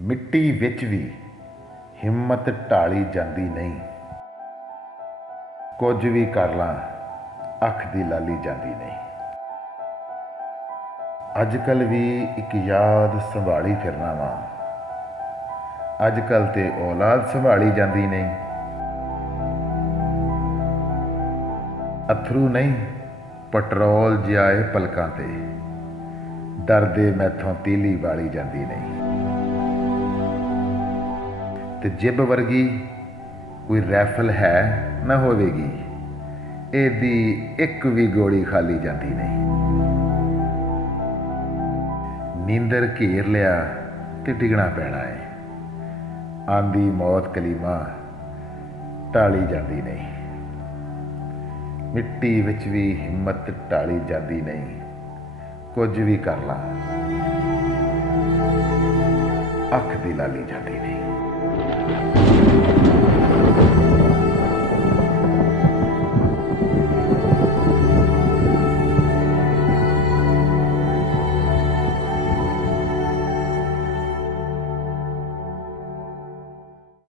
ਮਿੱਟੀ ਵਿੱਚ ਵੀ ਹਿੰਮਤ ਢਾਲੀ ਜਾਂਦੀ ਨਹੀਂ। ਕੁਝ ਵੀ ਕਰ ਲਾਂ ਅੱਖ ਦੀ ਲਾਲੀ ਜਾਂਦੀ ਨਹੀਂ। ਅੱਜ ਕੱਲ੍ਹ ਵੀ ਇੱਕ ਯਾਦ ਸੰਭਾਲੀ ਫਿਰਨਾ ਵਾਂ, ਅੱਜ ਕੱਲ੍ਹ ਤੇ ਔਲਾਦ ਸੰਭਾਲੀ ਜਾਂਦੀ ਨਹੀਂ। ਅਥਰੂ ਨਹੀਂ ਪੈਟਰੋਲ ਜਿਹਾ ਏ ਪਲਕਾਂ ਤੇ, ਡਰਦੇ ਮੈਥੋਂ ਤੀਲੀ ਵਾਲੀ ਜਾਂਦੀ ਨਹੀਂ। ਤੇ ਜਿਬ ਵਰਗੀ ਕੋਈ ਰੈਫਲ ਹੈ ਨਾ ਹੋਵੇਗੀ, ਇਹਦੀ ਇੱਕ ਵੀ ਗੋਲੀ ਖਾਲੀ ਜਾਂਦੀ ਨਹੀਂ। ਨੀਂਦਰ ਘੇਰ ਲਿਆ ਤੇ ਡਿੱਗਣਾ ਪੈਣਾ ਏ, ਆਂਦੀ ਮੌਤ ਕਲੀਮਾ ਢਾਲੀ ਜਾਂਦੀ ਨਹੀਂ। ਮਿੱਟੀ ਵਿੱਚ ਵੀ ਹਿੰਮਤ ਢਾਲੀ ਜਾਂਦੀ ਨਹੀਂ। ਕੁਝ ਵੀ ਕਰ ਲਾਂ ਅੱਖ ਦੀ ਲਾਲੀ ਜਾਂਦੀ ਨਹੀਂ।